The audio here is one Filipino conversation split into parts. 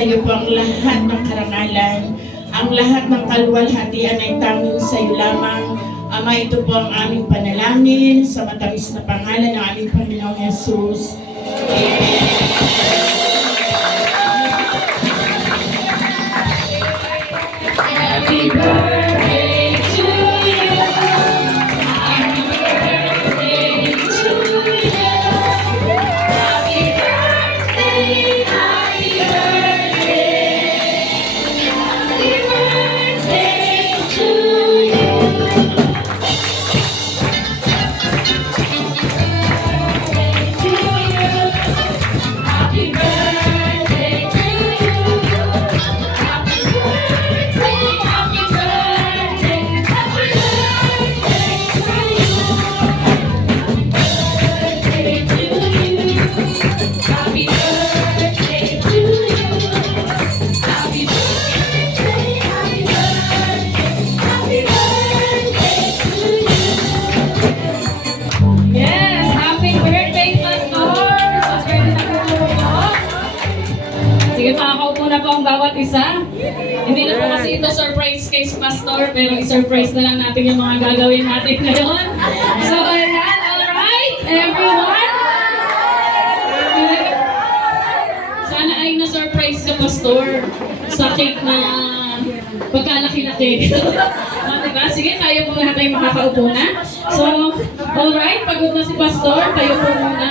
sa iyo po ang lahat ng karangalan, ang lahat ng kaluwalhatian ay tanging sa iyo lamang. Ama, ito po ang aming panalangin sa matamis na pangalan ng aming Panginoong Yesus. Happy birthday to you. Happy birthday to you. Happy birthday, happy birthday. Happy birthday to you. Happy birthday to you. Happy birthday, happy birthday, happy birthday to you. Birthday to you. Happy birthday to you. Happy birthday, happy birthday to you. Yes, happy birthday, Pastor! Swerte na po po. Sige, makakaupo na po ang bawat isa. Hindi na po kasi ito surprise kay Pastor, pero i-surprise na lang natin yung mga gagawin natin ngayon. So, ayan, alright, everyone! Sana ay na-surprise sa Pastor sa cake na pagkalaki-laki. Diba? Sige, tayo po lahat ay makakaupo na. So, alright, pagod na si Pastor, tayo po muna.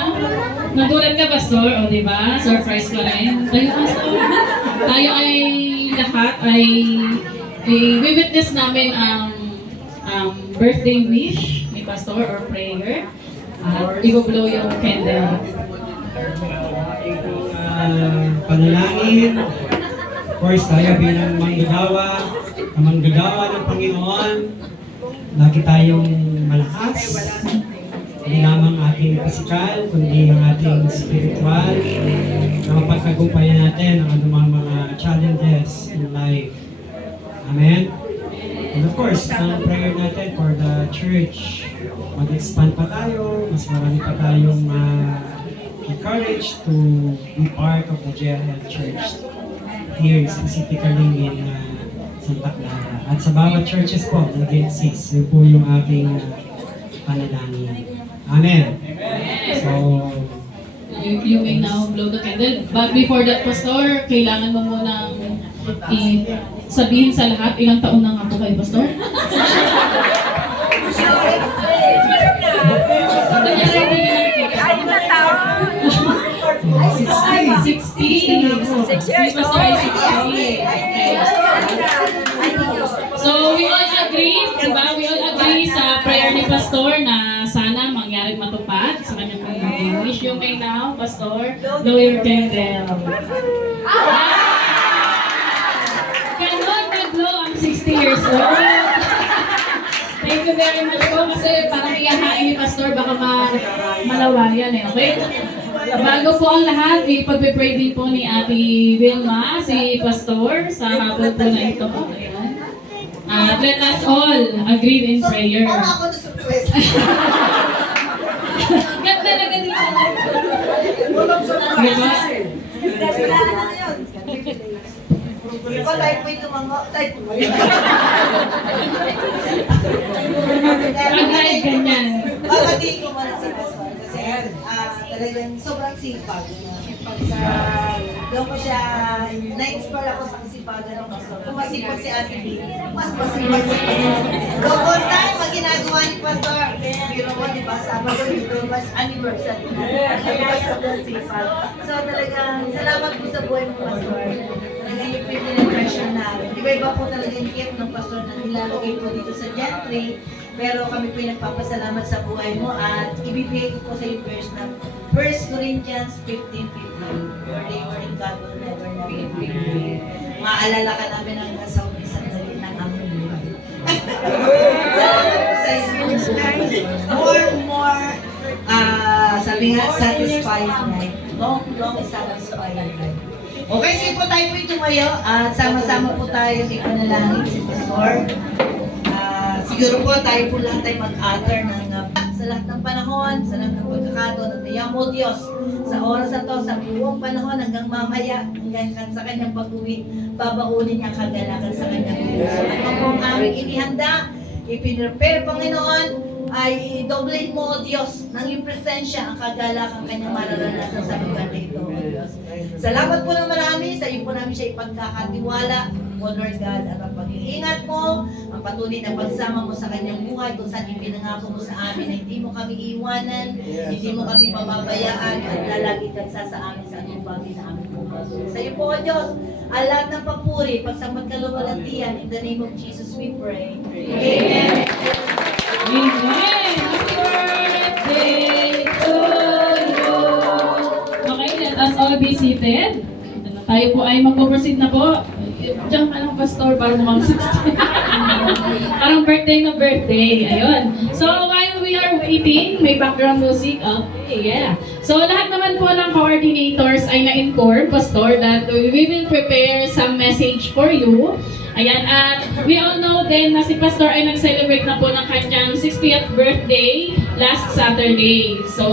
Nagulat ka, Pastor? O, diba? Surprise ka rin. Tayo, Pastor. Tayo ay lahat ay i-witness namin ang birthday wish ni Pastor or prayer. I-blow yung candle. Panalangin. Of course, tayo bilang manggagawa ng Panginoon, lagi tayong malakas. Hindi lamang ating physical, kundi ang ating spiritual, na mapagtagumpayan natin ang anumang mga challenges in life. Amen? And of course, ang prayer natin for the church, mag-expand pa tayo, mas marami pa tayong encouraged to be part of the JLL Church here, specifically in Santa Clara. At sa bawat churches po, nag-exist. Yun po yung aking panalangin. Amen. So, You may now blow the candle. But before that, Pastor, kailangan mo munang sabihin sa lahat, ilang taon na nga po kayo, Pastor? Ay, na tao. 60. 6 years old. Pastor ay 60. So, we all agree, diba? We all agree sa prayer ni Pastor na sana mangyari matupad sa kanyang birthday wish. You may now, Pastor, blow your candle. Ganon nag-blow ang 60 years old. Thank you very much po kasi parang iyahain ni Pastor baka malawayan eh, okay? Bago po ang lahat, ipag-pray din po ni Ate Vilma, si Pastor, sa hapon po na ito. Ayan. Let us all agree in prayer. Ako na surprise. Ganda na ganito. Walang surprise. Diba? Wala na yun. Ikaw, type mo yung mga... Type mo yun. Pag-live ganyan. Babatiin ko muna si Pastor kasi talagang sobrang sipag. Doon ko siya, na-inspire ako sa kasipagan ng Pastor. Kung masipag si Ate B, mas masipag si Pastor. Doon ko tayo pag ginagawa ni Pastor. Biro mo, di ba? Sabado dito, mas anniversary na. Mas sobrang sipag. So talagang, salamat po sa buhay mo, Pastor. Talagang yung pinag-pressure na. Iba-iba po talaga yung gift ng Pastor na nilalagay po dito sa gentry. Pero kami po yung nagpapasalamat sa buhay mo at ibibigay ko po sa yung verse na 1 Corinthians 15:15. Your labor in God will never be in. Maalala ka namin hanggang sa umisang dalit ng aming buhay. Salamat po sa inyo. More, sabi nga, satisfying life. Long, satisfying life. Okay, sige po tayo po tumayo at sama-sama po tayo sa ipanalangin si Pastor. Siguro po tayo po lahat ay mag-utter ng sa lahat ng panahon, sa lahat ng pagkakataon at niyang mo Diyos sa oras na to, sa buong panahon hanggang mamaya, hanggang sa kanyang pag-uwi, babaunin niya kagalakan sa kanyang puso. Ano po ang aming inihanda, ipinrepare, Panginoon, ay i-doublet mo, O Diyos, ng iyong presensya ang kagalakan kanyang mararanasan sa lugar na ito, O Diyos. Salamat po ng marami, sa iyo po namin siya ipagkakatiwala, O Lord God, at ang pag-iingat mo, ang patuloy na pagsama mo sa kanyang buhay kung saan ipinangako mo sa amin na hindi mo kami iwanan, hindi mo kami pababayaan, at lalagi ka sa amin sa anong bagay na aming bukas. Sa iyo po, O Diyos, ang lahat ng papuri, pagsamat kaluwalhatian, in the name of Jesus we pray. Amen. Amen! Happy birthday to you! Okay, let us all be seated. Tayo po ay magpo-proceed na po. Diyan ka lang, Pastor, para mukhang 16. Parang birthday na birthday. Ayun. So, while we are waiting, may background music. Okay, yeah. So, lahat naman po ng coordinators ay na-inform, Pastor, that we will prepare some message for you. Ayan, at we all know din na si Pastor ay nag-celebrate na po ng kanyang 60th birthday last Saturday. So,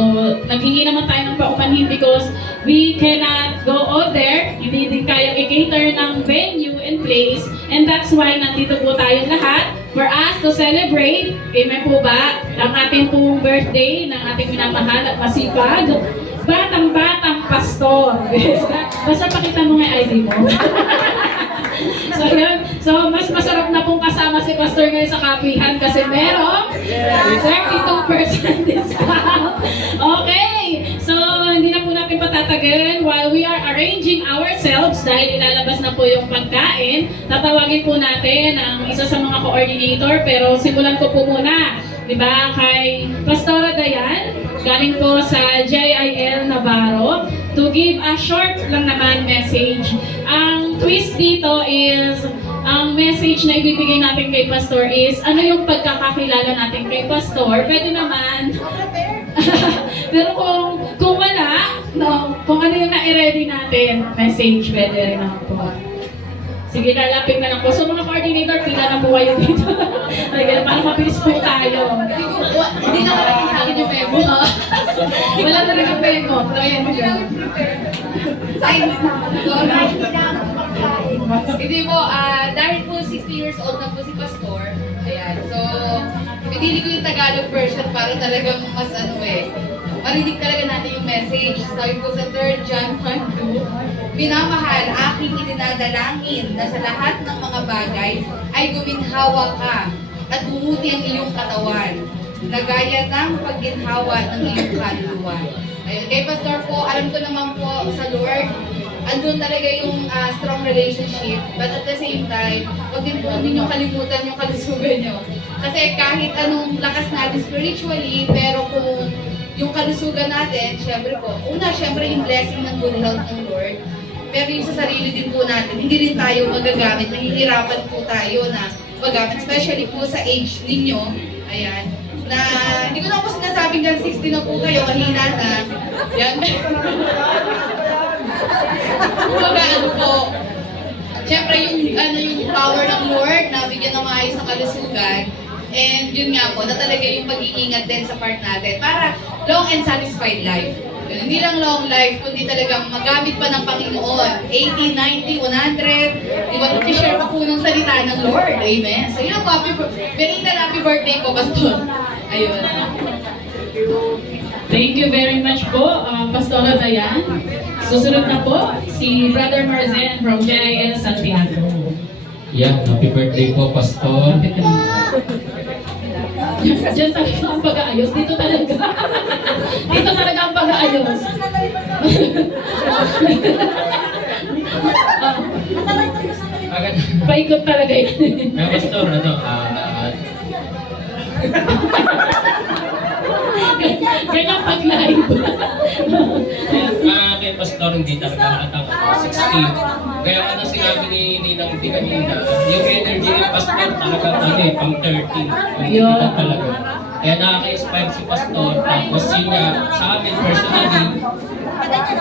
naghingi naman tayo ng paumanhin because we cannot go all there. Hindi din kayang i-cater ng venue and place. And that's why nandito po tayo lahat for us to celebrate. Amen po ba? Ang ating pong birthday ng ating minamahal at masipag. Batang-batang pastor. Basta pakita mo nga ID mo. So, yun. So, mas masarap na pong kasama si Pastor ngayon sa kapihan kasi merong 32% discount. Okay! So, hindi na po natin patatagalin while we are arranging ourselves dahil ilalabas na po yung pagkain. Tatawagin po natin ang isa sa mga coordinator pero simulan ko po muna. Diba? Kay Pastora Dayan, galing po sa JIL Navarro, to give a short lang naman message. Ang twist dito is, ang message na ibibigay natin kay Pastor is, ano yung pagkakakilala natin kay Pastor? Pwede naman. Pero kung wala, no, kung ano yung na-ready natin, message, pwede rin naman po. Sige, lalapit na lang po. So mga coordinator, pila na po kayo dito. Ay, parang mabilis po tayo. Hindi na karating sa akin yung memo, ha? Wala talaga memo. So, ayan mo yun. Hindi po, dahil po 60 years old na po si Pastor, ayan, so, pinili ko yung Tagalog version para talagang mas marinig talaga natin yung message. Sabi po sa 3 John 1:2, minamahal, aking idinadalangin na sa lahat ng mga bagay ay guminhawa ka at bumuti ang iyong katawan, na gaya ng pagginhawa ng iyong kaluluwa. Ayun, kay Pastor po, alam ko naman po sa Lord, andun talaga yung strong relationship, but at the same time, huwag din po ninyong kalimutan yung kalusugan nyo. Kasi kahit anong lakas natin spiritually, pero kung yung kalusugan natin, syempre po, syempre yung blessing ng good health ng Lord, pero yung sa sarili din po natin, hindi rin tayo magagamit, nahihirapan po tayo na magamit, especially po sa age ninyo, ayan, na hindi ko na po sinasabing dyan 60 na po kayo, mahina na, yan. Kumbaga, po, syempre yung power ng Lord na bigyan ng maayos ng kalusugan, and yun nga po, na talaga yung pag-iingat din sa part natin para long and satisfied life. Hindi lang long life, kundi talagang magamit pa ng Panginoon. 80, 90, 100. Di ba? I-share pa po ng salita ng Lord. Amen. So yun po, very happy birthday po, Pastor. Ayun. Thank you very much po, Pastora Dayan. Susunod na po, si Brother Marzen from JIL Santiago. Yeah, happy birthday po, Pastor. Diyan talaga ang pag-aayos. Dito talaga. Dito talaga ang pag-aayos. Paikot talaga yun. Pastor, Ganyan pag-live. kay Pastor, hindi talaga nakatang 60. Kaya sinabi ni Ninang P kanina, yung energy ni Pastor talaga pang 30. Yun. Talaga. Kaya nakaka-inspire si Pastor, tapos yun nga, sa amin personally, lahat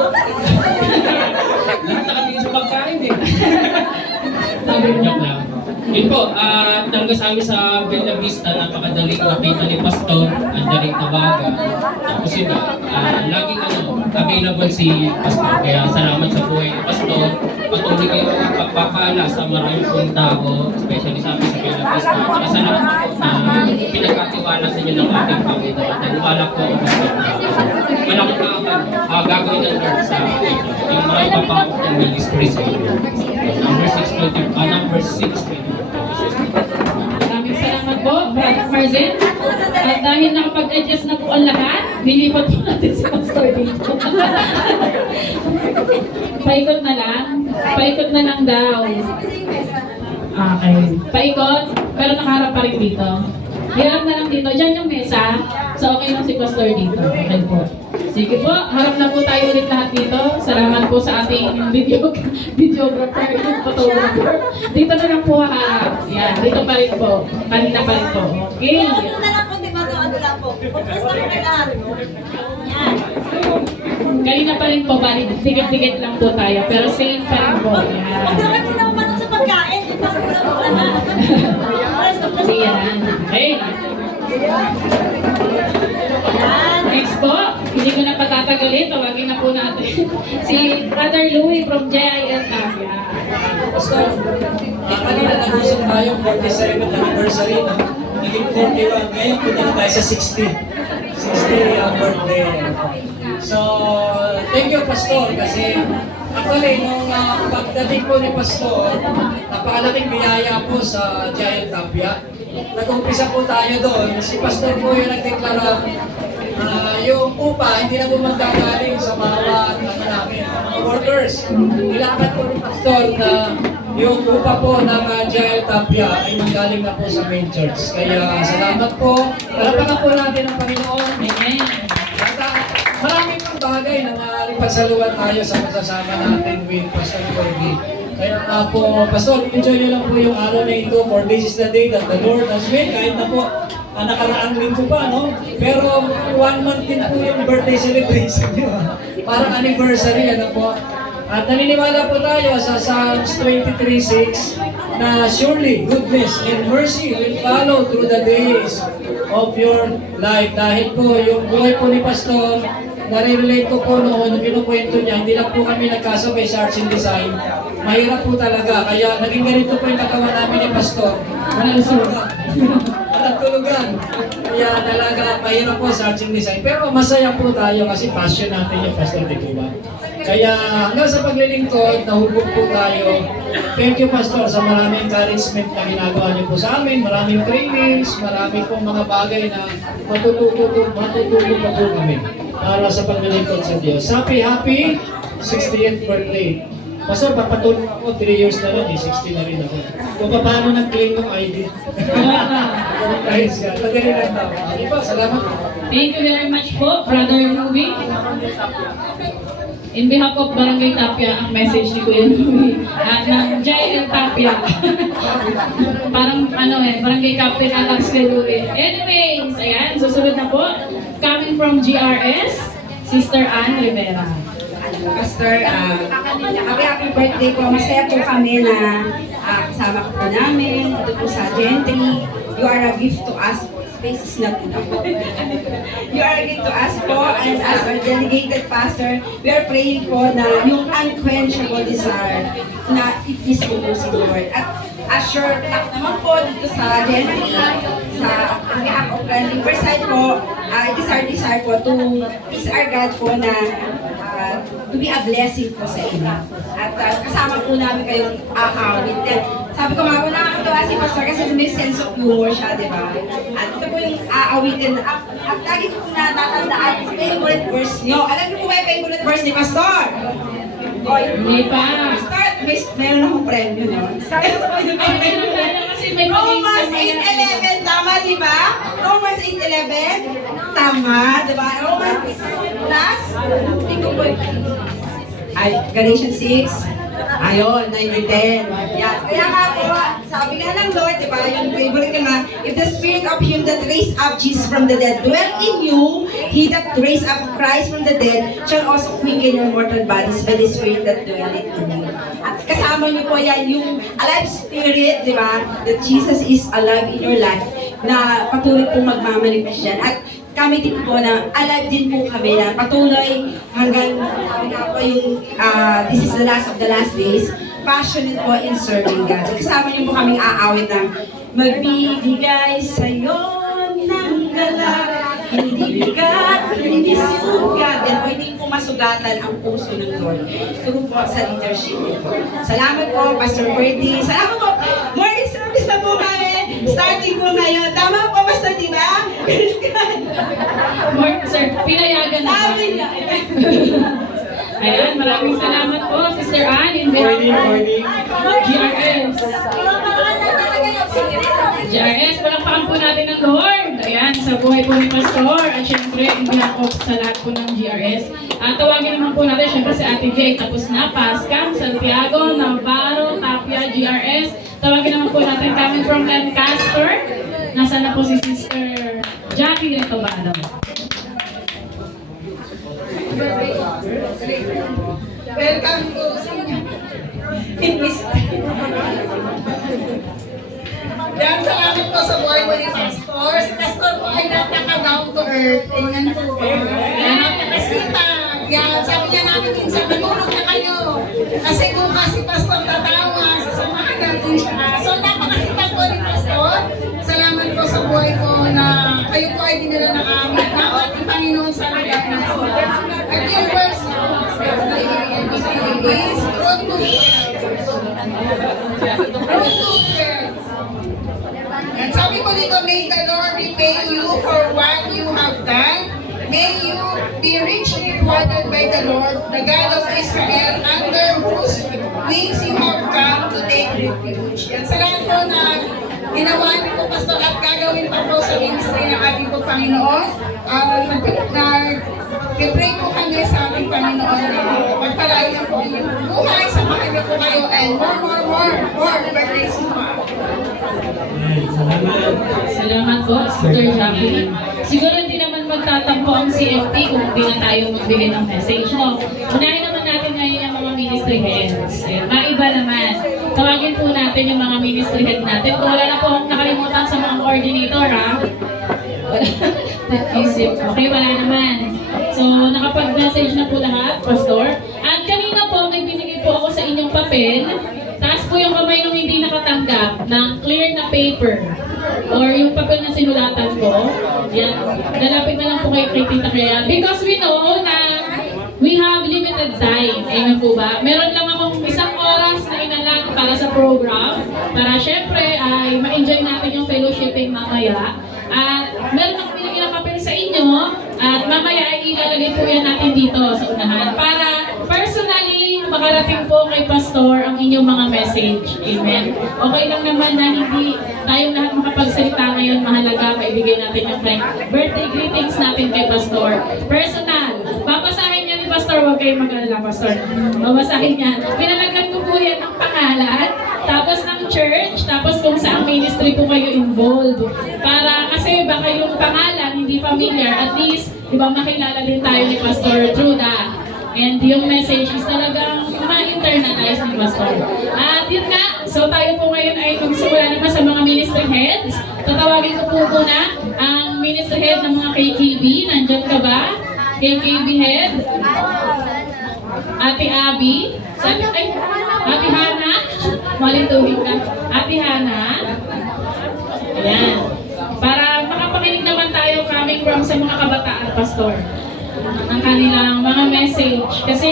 nakatingin sa pagkain eh. Joke lang. Yun po, talaga sa amin sa Bella Vista, napakadaling makita ni Pastor, ang daling tawagan. Tapos yun nga, laging available si Pastor. Kaya salamat sa buhay ni Pastor. Patuloy kayo pagpapala sa maraming pong tao, especially sa amin sa Pilapista. At salamat po na pinagkatiwala sa inyo ng ating Panginoon. At wala po ako malaking gagawin ng Lord sa akin. Yung mga ipapakot ng ministry sa inyo. Number 6. Maraming salamat po, Brother Marzen. At dahil nakapag-adjust na po ang lahat, nilipat po natin si Pastor dito. Paikot na lang. Paikot na lang daw. Okay. Paikot, pero nakaharap pa rin dito. Hirap na lang dito. Diyan yung mesa. So okay lang si Pastor dito. Okay po. Sige po, harap na po tayo ulit lahat dito. Salamat po sa ating videographer, yung photographer. Dito na lang po haharap. Yan, dito pa rin po. Kanina pa rin po. Okay. Ano na lang po, di ba? Ano lang po. Pagkas na kailangan mo. Yan. Kanina pa rin po, bali, dikit-dikit lang po tayo. Pero same pa rin po. Huwag Yan. naman pinamanong sa pagkain. Ito sa pagkain. Yan. Okay. Next po, hindi ko na patatagalin, tawagin na po natin si Brother Louie from JIL Tapia. Pastor, kanina nag-usap tayo, 47th anniversary, no? Naging 41. Ngayon, punta na tayo sa 60. 60 ang birthday. So, thank you, Pastor, kasi actually, nung pagdating po ni Pastor, napakalaking biyaya po sa Giant Tapia. Nag-umpisa po tayo doon. Si Pastor po yung nagdeklara yung upa, hindi na po magdagaling sa bawat namin, mga workers. Nilakad po ni Pastor na yung upa po ng Giant Tapia ay manggaling na po sa main church. Kaya salamat po. Palapakan po natin ang Panginoon. Amen. At maraming pang bagay na maaaring pagsaluhan tayo sa pagsasama natin with Pastor Corby. Kaya nga po, Pastor, enjoy nyo lang po yung araw na ito, for this is the day that the Lord has made. Kahit na po, nakaraang linggo pa, no? Pero 1 month din po yung birthday celebration, di ba? Parang anniversary, ano po. At naniniwala po tayo sa Psalms 23:6 na surely goodness and mercy will follow through the days of your life. Dahil po, yung buhay po ni Pastor, nare-relate ko po noon, nung kinukwento niya, hindi lang po kami nagkasabay sa arts and design. Mahirap po talaga, kaya naging ganito po yung katawan namin ni Pastor. Walang sugat. Walang tulugan. Kaya talaga, mahirap po sa arts and design. Pero masaya po tayo kasi passion natin yung Pastor de Cuba. Kaya hanggang sa paglilingkod, nahubog po tayo. Thank you, Pastor, sa maraming encouragement na ginagawa niyo po sa amin. Maraming trainings, maraming pong mga bagay na matututo pa po kami para sa paglilingkod sa Diyos. Happy 60th birthday. Pastor, papatulong ako, 3 years na lang, 60 na rin ako. Kung paano nag-claim ng ID. Guys, madali lang daw. Ano po, salamat po. Thank you very much po, Brother Louie. In behalf of Barangay Tapia, ang message ni Kuya Louie at ng JIL Tapia. Parang Barangay Captain Alex kay Louie. Anyways, ayan, susunod na po. Coming from GRS, Sister Ann Rivera. Pastor, happy birthday po. Masaya po kami na kasama ko po namin dito po sa Gentry. You are a gift to us. Space is not enough. You are a gift to us po, and as our delegated pastor, we are praying po na yung unquenchable desire na i-please po po si Lord. At assure naman po dito sa Gentry, sa behalf of Riverside po, it is our desire po to please our God po na to be a blessing po sa inyo. At kasama po namin kayong aawit. Sabi ko mga po, nakakatawa si Pastor kasi may sense of humor siya, di ba? At ito po yung aawitin. At lagi ko po natatandaan yung favorite verse niyo. Alam niyo po ba yung favorite verse ni Pastor? Hindi pa. Pastor, meron akong premyo, no? Ay, meron na kasi may Romans pag-ibig. 8:11, tama di ba? Romans 8:11, tama, di ba? Romans plus, tingnan ko ay, Galatians 6, ayun, 9 and 10. Yan. Kaya nga po, sabi nga ng Lord, di ba, yung favorite ko nga, if the spirit of him that raised up Jesus from the dead dwell in you, he that raised up Christ from the dead shall also quicken your mortal bodies by the spirit that dwell in you. At kasama niyo po yan, yung alive spirit, di ba, that Jesus is alive in your life, na patuloy pong magmamanifest yan. At kami din po na alive din po kami na patuloy hanggang po yung this is the last of the last days, passionate po in serving God. Kasama niyo po kaming aawit ng magbibigay sa'yo ng galak, hindi bigat, hindi sugat, yan po hindi po masugatan ang puso ng Lord. Turo po sa leadership niyo po. Salamat po, Pastor Bertie. Salamat po. Morning service na po kami. Starting po ngayon. Tama po, Pastor, di ba? Sir, pinayagan na ba? Sabi niya. Ayan, maraming salamat po, Sister Ann, in behalf Morning. of GRS. GRS, palakpakan po natin ng Lord. Ayan, sa buhay po ni Pastor. At syempre, in behalf of sa lahat po ng GRS. Tawagin naman po natin, syempre si Ate Jay, tapos na, Pascam, Santiago, Navarro, Tapia, GRS. Tawagin naman po natin coming from Lancaster. Nasaan na po si Sister Jackie Retobado. Welcome to sa inyo. English. Yan, salamat po sa buhay mo ni Pastor. Si Pastor po ay napaka-down to earth. Tingnan po. Yan, napakasipag. Yan, sabi niya namin minsan, matulog na kayo. Kasi bukas si Pastor tatawa, sasamahan natin siya. So, napakasipag po ni Pastor. Salamat po sa buhay ko na kayo po ay dinala ng amin. Na ating Panginoon sa lugar na ito. At yung verse is road to prayer. And sabi ko dito, may the Lord repay you for what you have done. May you be richly rewarded by the Lord, the God of Israel, under whose wings you have come to take refuge. Yan sa lahat po na ginawa niyo po, Pastor, at gagawin pa po sa ministry ng ating po Panginoon. Nag-pray po kami sa ating Panginoon na magpalain niyo po ang inyong buhay, samahan niyo po kayo, and more birthdays po. Salamat. Salamat po, Sister Jackie. Siguro hindi naman magtatampo ang CFT kung hindi na tayo magbigay ng message, no? Unahin naman natin ngayon ang mga ministry heads. Ayan, maiba naman. Tawagin po natin yung mga ministry head natin. Kung wala na po akong nakalimutan sa mga coordinator, ha? Isip. Okay, wala naman. So, nakapag-message na po lahat, Pastor. At kanina po, may binigay po ako sa inyong papel. Taas po yung kamay nung hindi nakatanggap ng clear na paper or yung papel na sinulatan ko. Yan. Lalapit na lang po kay Tita Crea. Because we know na we have limited time. Amen po ba? Meron lang akong 1 oras na inalat para sa program. Para syempre ay ma-enjoy natin yung fellowshipping mamaya. At meron akong pinagin ng papel sa inyo. At mamaya ay ilalagay po yan natin dito sa unahan. Para personally, makarating po kay Pastor ang inyong mga message. Amen. Okay lang naman na hindi tayong lahat makapagsalita ngayon. Mahalaga, maibigay natin yung birthday greetings natin kay Pastor. Personal. Babasahin niya ni Pastor. Huwag kayong mag-alala, Pastor. Babasahin niya. Pinalagyan ko po yan ng pangalan, tapos ng church, tapos kung saan ministry po kayo involved. Para kasi baka yung pangalan hindi familiar, at least, di ba, makilala din tayo ni Pastor through that. And yung message is talagang ma-internalize ni Pastor. At yun nga, so tayo po ngayon ay magsimula naman sa mga ministry heads. Tatawagin ko po muna ang ministry head ng mga KKB. Nandyan ka ba? KKB head? Ate Abby? Ate Hana? Malituhin ka. Ate Hana? Ayan. Para makapakinig naman tayo coming from sa mga kabataan, Pastor, ang kanilang mga message. Kasi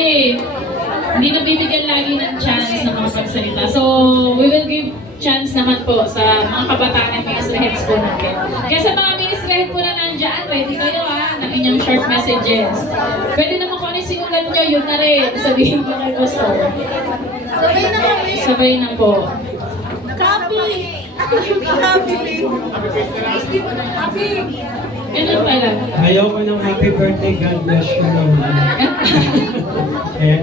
hindi nabibigyan lagi ng chance na makapagsalita. So, we will give chance naman po sa mga kabataan at ministry heads po natin. Kaya sa mga ministry head po na nandyan, ready kayo ng inyong short messages. Pwede naman kung ano yung sinulat nyo, yun na rin. Sabihin ko kay Pastor. Sabay na po. Ganun pala. Ayoko ng happy birthday, God bless you naman. Kaya,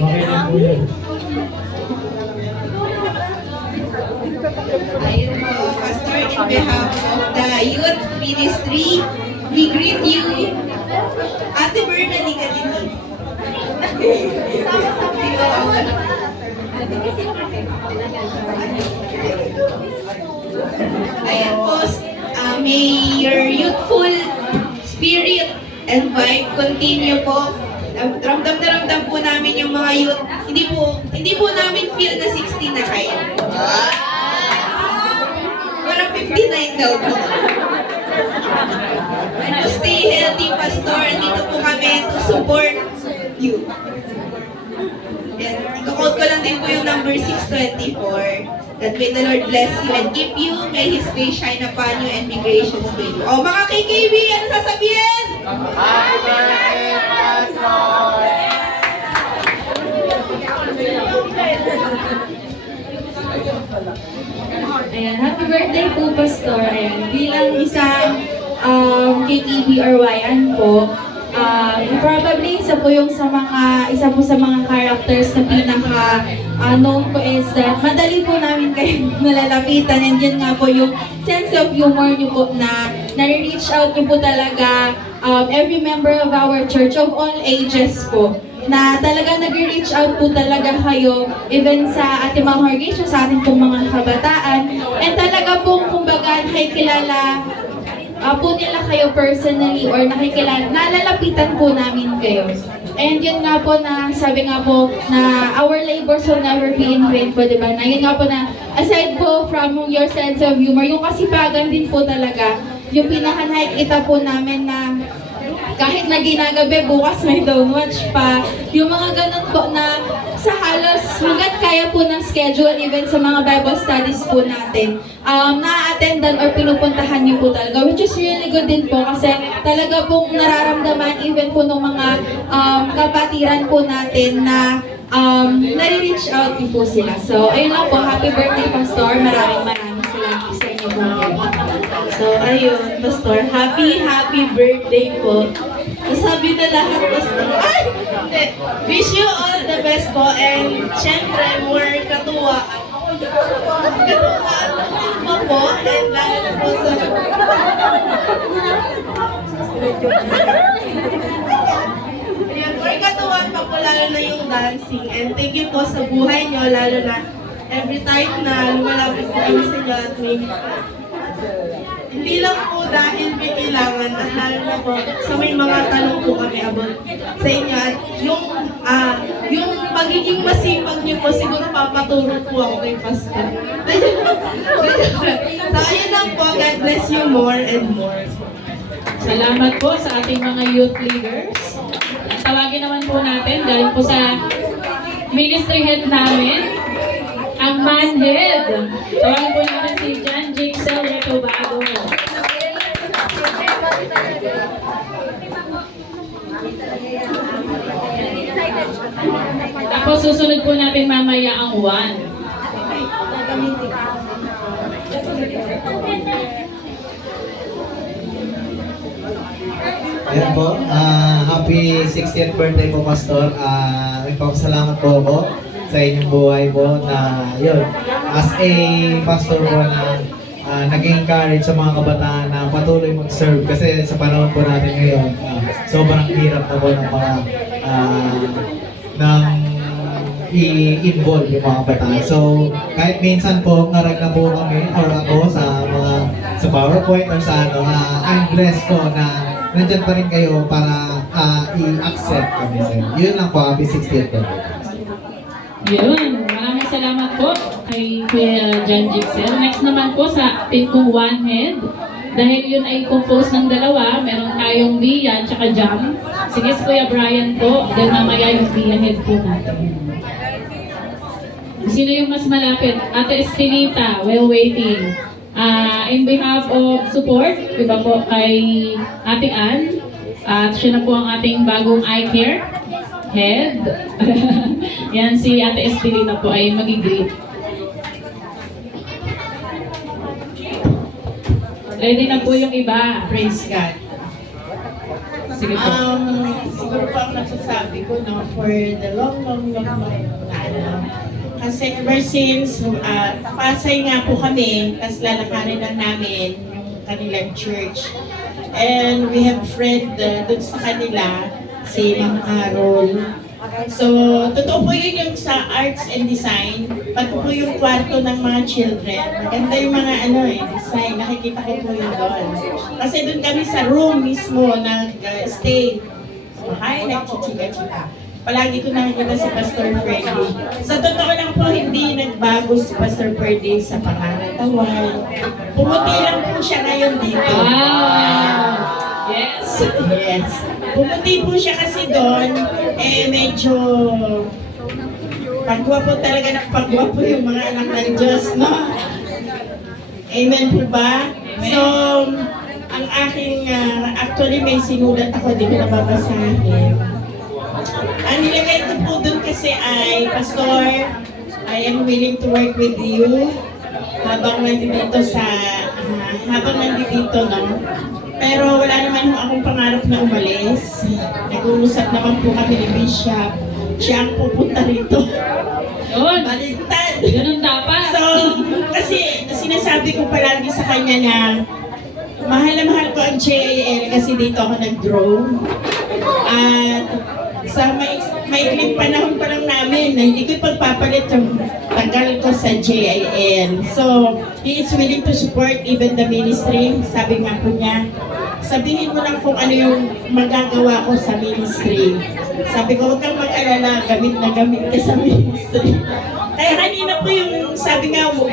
okay na po yan. Ayun po, Pastor, in behalf of the youth ministry, we greet you. Ate Berna, di ka din. Ayan po, may your youthful spirit and vibe continue po. Ramdam na ramdam po namin yung mga youth. Hindi po namin feel na 60 na kayo. Parang 59 daw po. And to stay healthy, Pastor, dito po kami to support you. And iko-quote ko lang din po yung number 624. That may the Lord bless you and keep you, may His face shine upon you and be gracious to you. O mga KKB, ano sasabihin? Ayan, happy birthday po, Pastor. Ayan, bilang isang KKB or YN po, probably isa po sa mga characters na pinaka known po is that madali po namin kayo nalalapitan, and yun nga po yung sense of humor nyo po na nare-reach out nyo po talaga every member of our church of all ages po, na talaga nag-reach out po talaga kayo even sa ating mga congregation, sa ating pong mga kabataan, and talaga pong kumbaga nakikilala po nila kayo personally or nalalapitan po namin kayo. And yun nga po na sabi nga po na our labors will never be in vain po, diba? Na yun nga po na aside po from your sense of humor, yung kasipagan din po talaga, yung pinaka-nakikita po namin na kahit na ginagabi, bukas may downwatch pa. Yung mga ganun po na sa halos hanggat kaya po ng schedule, even sa mga Bible studies po natin, na-attendan or pinupuntahan niyo po talaga, which is really good din po kasi talaga pong nararamdaman even po ng mga kapatiran po natin na nare-reach out niyo po sila. So, ayun lang po. Happy birthday, Pastor. Maraming salamat sa inyo po. So, ayun, Pastor, happy birthday po. Sabi na lahat, Pastor. Ay! Hindi. Wish you all the best po, and syempre, more katuwa. Katuwaan mo po, and lalo na po sa... Ayan, more katuwaan pa po, lalo na yung dancing. And thank you po sa buhay nyo, lalo na every time na lumalapit po kami sa inyo at hindi lang po dahil may kailangan, at lalo na po sa may mga tanong po kami about sa inyo. At yung pagiging masipag niyo po, siguro papaturo po ako kay Pastor. So, ayun lang po. God bless you more and more. Salamat po sa ating mga youth leaders. Tawagin naman po natin, galing po sa ministry head namin, ang man head. Tawagin po natin si John Jixel Recobago. Tapos susunod po natin mamaya ang 1. Ayan po, happy 60th birthday po, Pastor. Nagpapasalamat po ako sa inyong buhay po na yun, as a pastor po na nag-encourage sa mga kabataan na patuloy mag-serve kasi sa panahon po natin ngayon, sobrang hirap na po ng mga i-involve yung mga kabataan. So, kahit minsan po, ngarag na po kami or ako sa PowerPoint or sa ano, I'm blessed po na nandyan pa rin kayo para i-accept kami sir. Yun lang po, happy 60th birthday. Yun, maraming salamat po kay Kuya John Jixel. Next naman po sa ating pong one head. Dahil yun ay compose ng dalawa, meron tayong Bia at saka Jam. Sige, si Kuya Brian po, then mamaya yung Bia head po natin. Sino yung mas malapit? Ate Estelita, well waiting. In behalf of support, iba po kay Ate Ann, at siya na po ang ating bagong eye care head. Yan, si Ate Estelita po ay mag-greet. Ready na po yung iba. Praise God. Sige po. Siguro po ang nasasabi ko, no, for the long kasi ever since, Pasay nga po kami, tapos lalakarin lang namin yung kanilang church. And we have friend dun sa kanila, si Ma'am Carol. So, totoo po yun yung sa arts and design, pati po yung kwarto ng mga children. Maganda yung mga sign, nakikita ko po yun doon. Kasi doon kami sa room mismo nag-stay. Kumakain, nagchichika-chika. Palagi ko nakikita si Pastor Freddy. Sa totoo lang po, hindi nagbago si Pastor Freddy sa pangangatawan. Pumuti lang po siya ngayon dito. Wow! Yes! Yes. Pumuti po siya kasi doon, medyo pagwapo talaga ng pagwapo yung mga anak ng Diyos, no? Amen po ba? So, ang aking, actually may sinulat ako, di ko nababasahin. Ang nilagay ko po doon kasi ay, Pastor, I am willing to work with you habang nandito no? Pero wala naman akong pangarap na umalis. Nag-uusap naman po kami ni Bishop. Siya ang pupunta rito. Yun! Baliktad! Ganun dapat! So, kasi sinasabi ko palagi sa kanya na mahal na mahal ko ang JAL kasi dito ako nag-grow. At sa maikling panahon pa lang namin na hindi ko pagpapalit yung tagal ko sa JIL. So, he is willing to support even the ministry. Sabi nga po niya, sabihin mo lang kung ano yung magagawa ko sa ministry. Sabi ko, huwag kang mag-alala, gamit na gamit ka sa ministry. Kaya kanina po yung sabi nga mo,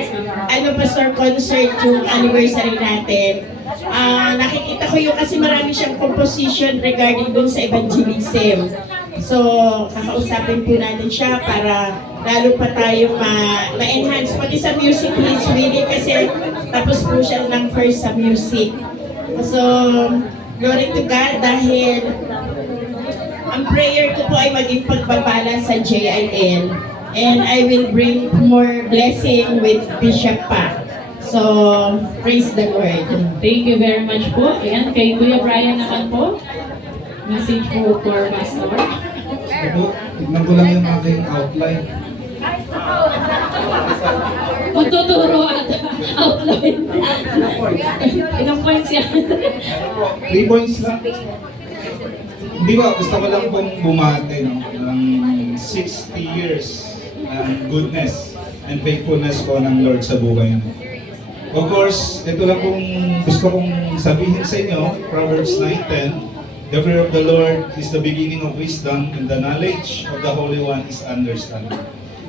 Pastor concert yung anniversary natin. Nakikita ko yung kasi marami siyang composition regarding dun sa evangelism. So, kakausapin po natin siya para lalo pa tayong ma-enhance. Pati sa music, he's willing kasi tapos po siya ng first sa music. So, glory to God dahil ang prayer ko po ay maging pagpapala sa JIL. And I will bring more blessing with Bishop pa. So, praise the Lord. Thank you very much po. Ayan, kay Kuya Brian naman po. Message po for Pastor. Ako, tignan ko lang yung aking outline. Magtuturo at outline. Ilang points yan? 3 points lang. Hindi ba, gusto ko lang pong bumate ng 60 years ng goodness and faithfulness po ng Lord sa buhay mo. Of course, ito lang pong gusto kong sabihin sa inyo, Proverbs 9:10, the fear of the Lord is the beginning of wisdom, and the knowledge of the Holy One is understanding.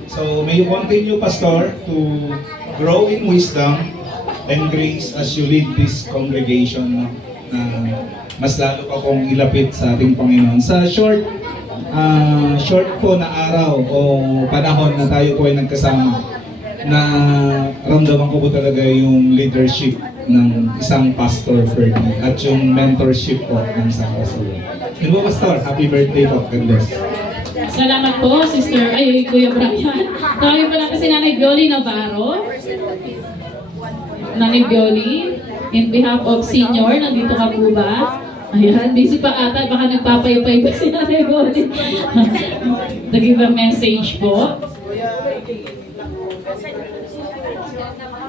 So may you continue, Pastor, to grow in wisdom and grace as you lead this congregation na mas lalo pa kong ilapit sa ating Panginoon. Sa short po na araw o panahon na tayo po ay nagkasama, na ramdaman ko po talaga yung leadership ng isang pastor Ferdy at yung mentorship po ng isang pastor. Yun po, Pastor, happy birthday po. God bless. Salamat po, Sister, Kuya Brian. Tayo pala kasi Nanay Bioli Navarro. Nanay Bioli, in behalf of senior, nandito ka po ba? Ayan, busy pa ata, baka nagpapayapay pa si Nanay Bioli. Nag-give a message po.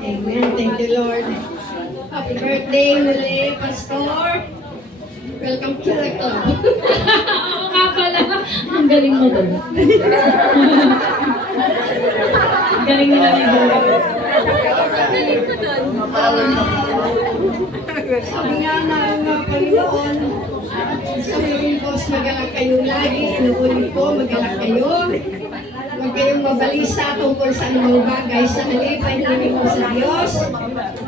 Amen. Thank you, Lord. Happy birthday muli, Pastor. Welcome to the club. Oo nga pala. Ang galing mo doon. Ang galing nila ni Bioli. Sabi nga ng Panginoon, sabi ng boss, magalak kayo lagi. Inuulit ko, magalak kayo. Huwag kayong mabalisa tungkol sa anumang bagay. Sa halip ay hiniling mo sa Diyos.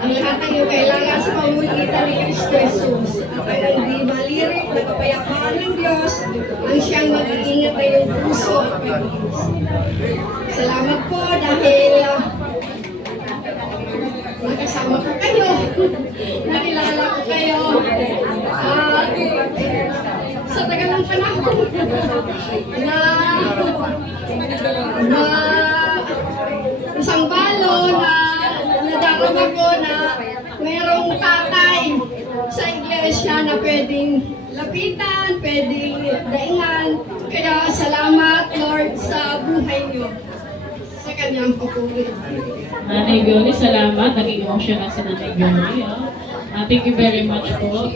Ang lahat ng iyong kailangan sa pamumulitan ni Kristo Jesus. At ang di malirik na kapayapaan ng Diyos ang siyang mag-iingat na iyong puso at pag-iisip. Salamat po dahil nakasama ko kayo. Nakilala ko kayo. At sa tagal ng panahon na isang balo na nadarama ko na mayroong tatay sa iglesia na pwedeng lapitan, pwedeng daingan. Kaya salamat, Lord, sa buhay niyo. Sa kanyang papuri. Nanay Bioli, salamat. Naging emotional si Nanay Bioli. Thank you very much po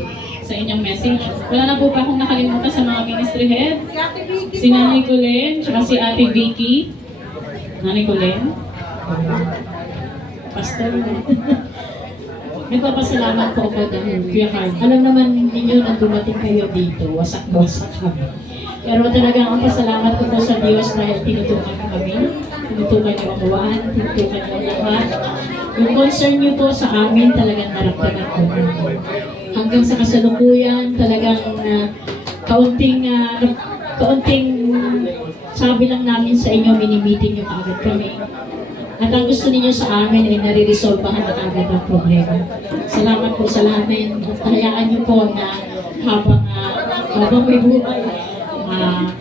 sa inyong message. Wala na po ba akong nakalimutan sa mga ministry head? Si Nanay Kulen, tsaka si Ate Vicky. Nanay Kulen? Pastor. nagpapasalamat po ako dahil Kuya Carl. Alam naman ninyo na dumating kayo dito, wasak-wasak kami. Pero talagang ang pasalamat ko po sa Diyos dahil tinutukan kami, tinutukan niyo ang Juan, tinutukan niyo ang lahat. Yung concern niyo po sa amin talagang naramdaman ko. Hanggang sa kasalukuyan, talagang kaunting sabi lang namin sa inyo, mini-meeting niyo kaagad kami. At ang gusto ninyo sa amin ay nare-resolvahan na agad ang problema. Salamat po sa lahat na yun. At hayaan niyo po na habang may buhay,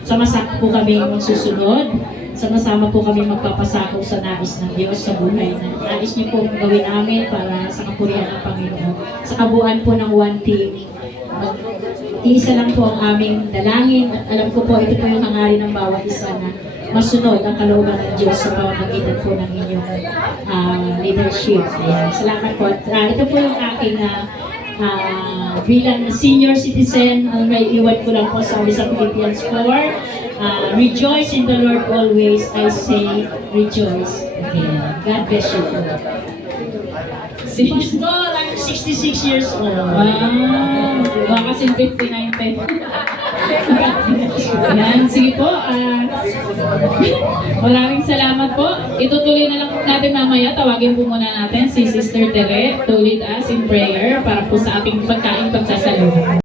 sama-sama po kami magsusunod. Sama-sama po kami magpapasako sa nais ng Diyos sa buhay na nais niyo po gawin namin para sa kapurihan ng Panginoon. Sa kabuuan po ng One Team, iisa lang po ang aming dalangin at alam ko po ito po yung hangarin ng bawat isa na masunod ang kalooban ng Diyos sa pamamagitan po ng inyong leadership. Ayan. Salamat po. At ito po yung aking bilang senior citizen, may iwan ko lang po sa Philippians 4. Rejoice in the Lord always. I say rejoice. Again. God bless you po. Pastor, I'm 66 years old. Wow! Baka kasi 59 10. Yan, sige po. Maraming salamat po. Itutuloy na lang natin mamaya. Tawagin po muna natin si Sister Tere to lead us in prayer para po sa ating pagkain pagsasaluhan.